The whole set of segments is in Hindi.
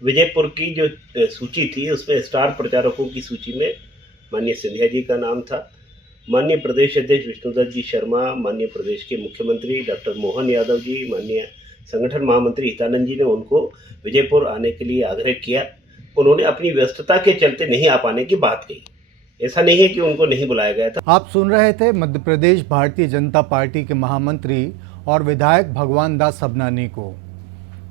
विजयपुर की जो सूची थी उसमें स्टार प्रचारकों की सूची में माननीय सिंधिया जी का नाम था। माननीय प्रदेश अध्यक्ष विष्णुदत्त जी शर्मा, माननीय प्रदेश के मुख्यमंत्री डॉक्टर मोहन यादव जी, माननीय संगठन महामंत्री हितानंद जी ने उनको विजयपुर आने के लिए आग्रह किया। उन्होंने अपनी व्यस्तता के चलते नहीं आ पाने की बात कही। ऐसा नहीं है कि उनको नहीं बुलाया गया था। आप सुन रहे थे मध्य प्रदेश भारतीय जनता पार्टी के महामंत्री और विधायक भगवान दास सबनानी को,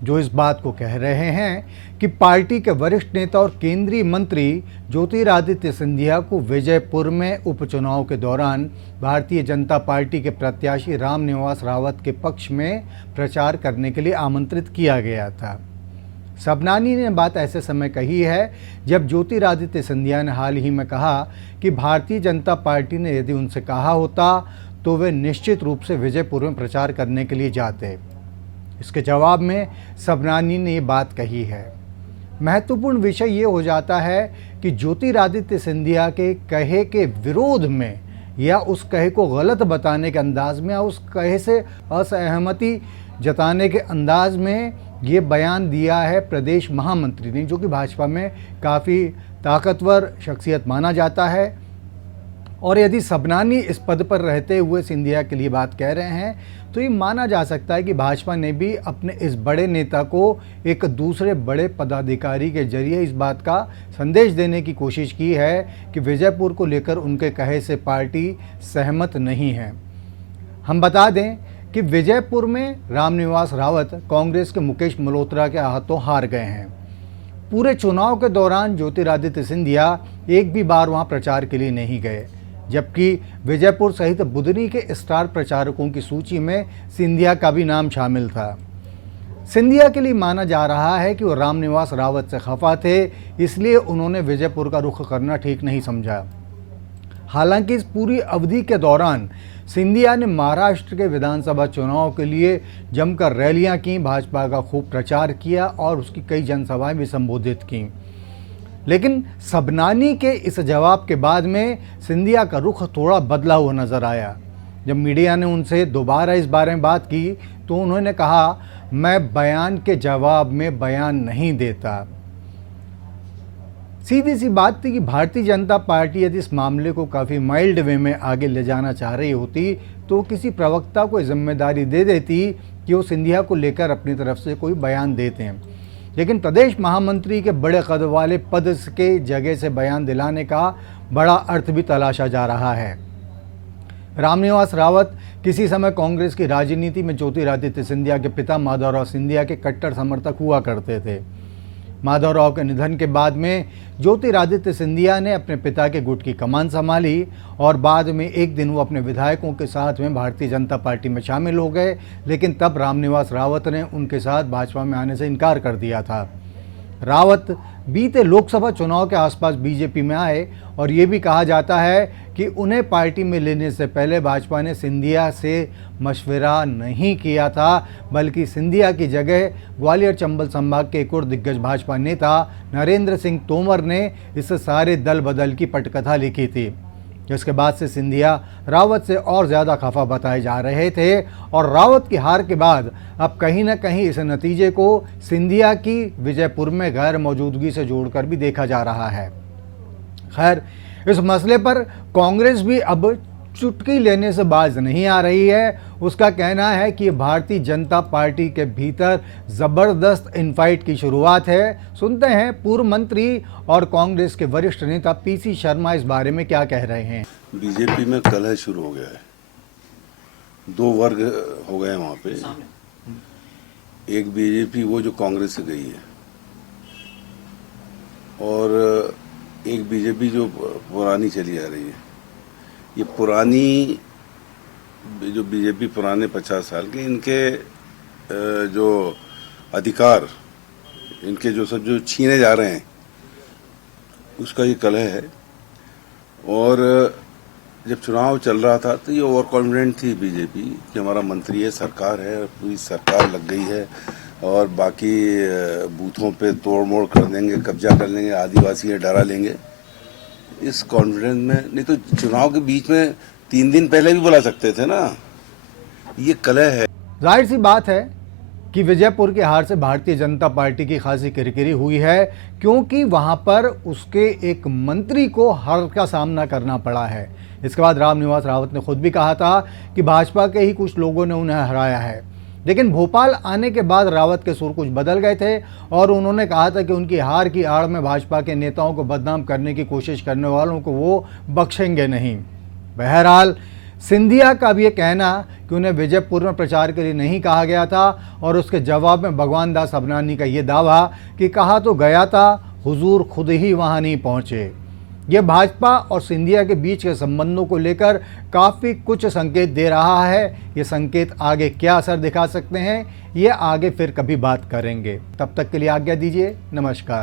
जो इस बात को कह रहे हैं कि पार्टी के वरिष्ठ नेता और केंद्रीय मंत्री ज्योतिरादित्य सिंधिया को विजयपुर में उपचुनाव के दौरान भारतीय जनता पार्टी के प्रत्याशी रामनिवास रावत के पक्ष में प्रचार करने के लिए आमंत्रित किया गया था। सबनानी ने बात ऐसे समय कही है जब ज्योतिरादित्य सिंधिया ने हाल ही में कहा कि भारतीय जनता पार्टी ने यदि उनसे कहा होता तो वे निश्चित रूप से विजयपुर में प्रचार करने के लिए जाते। इसके जवाब में सबनानी ने ये बात कही है। महत्वपूर्ण विषय ये हो जाता है कि ज्योतिरादित्य सिंधिया के कहे के विरोध में या उस कहे को गलत बताने के अंदाज में या उस कहे से असहमति जताने के अंदाज में ये बयान दिया है प्रदेश महामंत्री ने, जो कि भाजपा में काफ़ी ताकतवर शख्सियत माना जाता है। और यदि सबनानी इस पद पर रहते हुए सिंधिया के लिए बात कह रहे हैं तो ये माना जा सकता है कि भाजपा ने भी अपने इस बड़े नेता को एक दूसरे बड़े पदाधिकारी के जरिए इस बात का संदेश देने की कोशिश की है कि विजयपुर को लेकर उनके कहे से पार्टी सहमत नहीं है। हम बता दें कि विजयपुर में रामनिवास रावत कांग्रेस के मुकेश मल्होत्रा के हाथों हार गए हैं। पूरे चुनाव के दौरान ज्योतिरादित्य सिंधिया एक भी बार वहां प्रचार के लिए नहीं गए, जबकि विजयपुर सहित बुधनी के स्टार प्रचारकों की सूची में सिंधिया का भी नाम शामिल था। सिंधिया के लिए माना जा रहा है कि वो रामनिवास रावत से खफा थे, इसलिए उन्होंने विजयपुर का रुख करना ठीक नहीं समझा। हालांकि इस पूरी अवधि के दौरान सिंधिया ने महाराष्ट्र के विधानसभा चुनाव के लिए जमकर रैलियां की, भाजपा का खूब प्रचार किया और उसकी कई जनसभाएं भी संबोधित की। लेकिन सबनानी के इस जवाब के बाद में सिंधिया का रुख थोड़ा बदला हुआ नजर आया। जब मीडिया ने उनसे दोबारा इस बारे में बात की तो उन्होंने कहा, मैं बयान के जवाब में बयान नहीं देता। सीधी सी बात थी कि भारतीय जनता पार्टी यदि इस मामले को काफ़ी माइल्ड वे में आगे ले जाना चाह रही होती तो किसी प्रवक्ता को जिम्मेदारी दे देती कि वो सिंधिया को लेकर अपनी तरफ से कोई बयान देते हैं। लेकिन प्रदेश महामंत्री के बड़े कद वाले पद के जगह से बयान दिलाने का बड़ा अर्थ भी तलाशा जा रहा है। रामनिवास रावत किसी समय कांग्रेस की राजनीति में ज्योतिरादित्य सिंधिया के पिता माधवराव सिंधिया के कट्टर समर्थक हुआ करते थे। माधवराव के निधन के बाद में ज्योतिरादित्य सिंधिया ने अपने पिता के गुट की कमान संभाली और बाद में एक दिन वो अपने विधायकों के साथ में भारतीय जनता पार्टी में शामिल हो गए, लेकिन तब रामनिवास रावत ने उनके साथ भाजपा में आने से इनकार कर दिया था। रावत बीते लोकसभा चुनाव के आसपास बीजेपी में आए और ये भी कहा जाता है कि उन्हें पार्टी में लेने से पहले भाजपा ने सिंधिया से मशवरा नहीं किया था, बल्कि सिंधिया की जगह ग्वालियर चंबल संभाग के एक और दिग्गज भाजपा नेता नरेंद्र सिंह तोमर ने इस सारे दल बदल की पटकथा लिखी थी। जिसके बाद से सिंधिया रावत से और ज़्यादा खफा बताए जा रहे थे और रावत की हार के बाद अब कहीं ना कहीं इस नतीजे को सिंधिया की विजयपुर में गैर मौजूदगी से जोड़कर भी देखा जा रहा है। खैर, इस मसले पर कांग्रेस भी अब चुटकी लेने से बाज नहीं आ रही है। उसका कहना है कि भारतीय जनता पार्टी के भीतर जबरदस्त इनफाइट की शुरुआत है। सुनते हैं पूर्व मंत्री और कांग्रेस के वरिष्ठ नेता पीसी शर्मा इस बारे में क्या कह रहे हैं। बीजेपी में कलह शुरू हो गया है, दो वर्ग हो गए वहां पे। एक बीजेपी वो जो कांग्रेस से गई है और एक बीजेपी जो पुरानी चली आ रही है। ये पुरानी जो बीजेपी पुराने 50 साल के, इनके जो अधिकार, इनके जो सब जो छीने जा रहे हैं, उसका ये कलह है। और जब चुनाव चल रहा था तो ये ओवर कॉन्फिडेंट थी बीजेपी कि हमारा मंत्री है, सरकार है, पूरी सरकार लग गई है और बाकी बूथों पे तोड़ मोड़ कर देंगे, कब्जा कर लेंगे, आदिवासी डरा लेंगे। इस कॉन्फिडेंस में, नहीं तो चुनाव के बीच में 3 दिन पहले भी बुला सकते थे ना। ये कलह है। जाहिर सी बात है कि विजयपुर की हार से भारतीय जनता पार्टी की खासी किरकिरी हुई है, क्योंकि वहां पर उसके एक मंत्री को हार का सामना करना पड़ा है। इसके बाद रामनिवास रावत ने खुद भी कहा था कि भाजपा के ही कुछ लोगों ने उन्हें हराया है, लेकिन भोपाल आने के बाद रावत के सुर कुछ बदल गए थे और उन्होंने कहा था कि उनकी हार की आड़ में भाजपा के नेताओं को बदनाम करने की कोशिश करने वालों को वो बख्शेंगे नहीं। बहरहाल सिंधिया का भी ये कहना कि उन्हें विजयपुर में प्रचार के लिए नहीं कहा गया था और उसके जवाब में भगवान दास सबनानी का ये दावा कि कहा तो गया था, हुजूर खुद ही वहां नहीं पहुंचे। ये भाजपा और सिंधिया के बीच के संबंधों को लेकर काफ़ी कुछ संकेत दे रहा है। ये संकेत आगे क्या असर दिखा सकते हैं, ये आगे फिर कभी बात करेंगे। तब तक के लिए आज्ञा दीजिए। नमस्कार।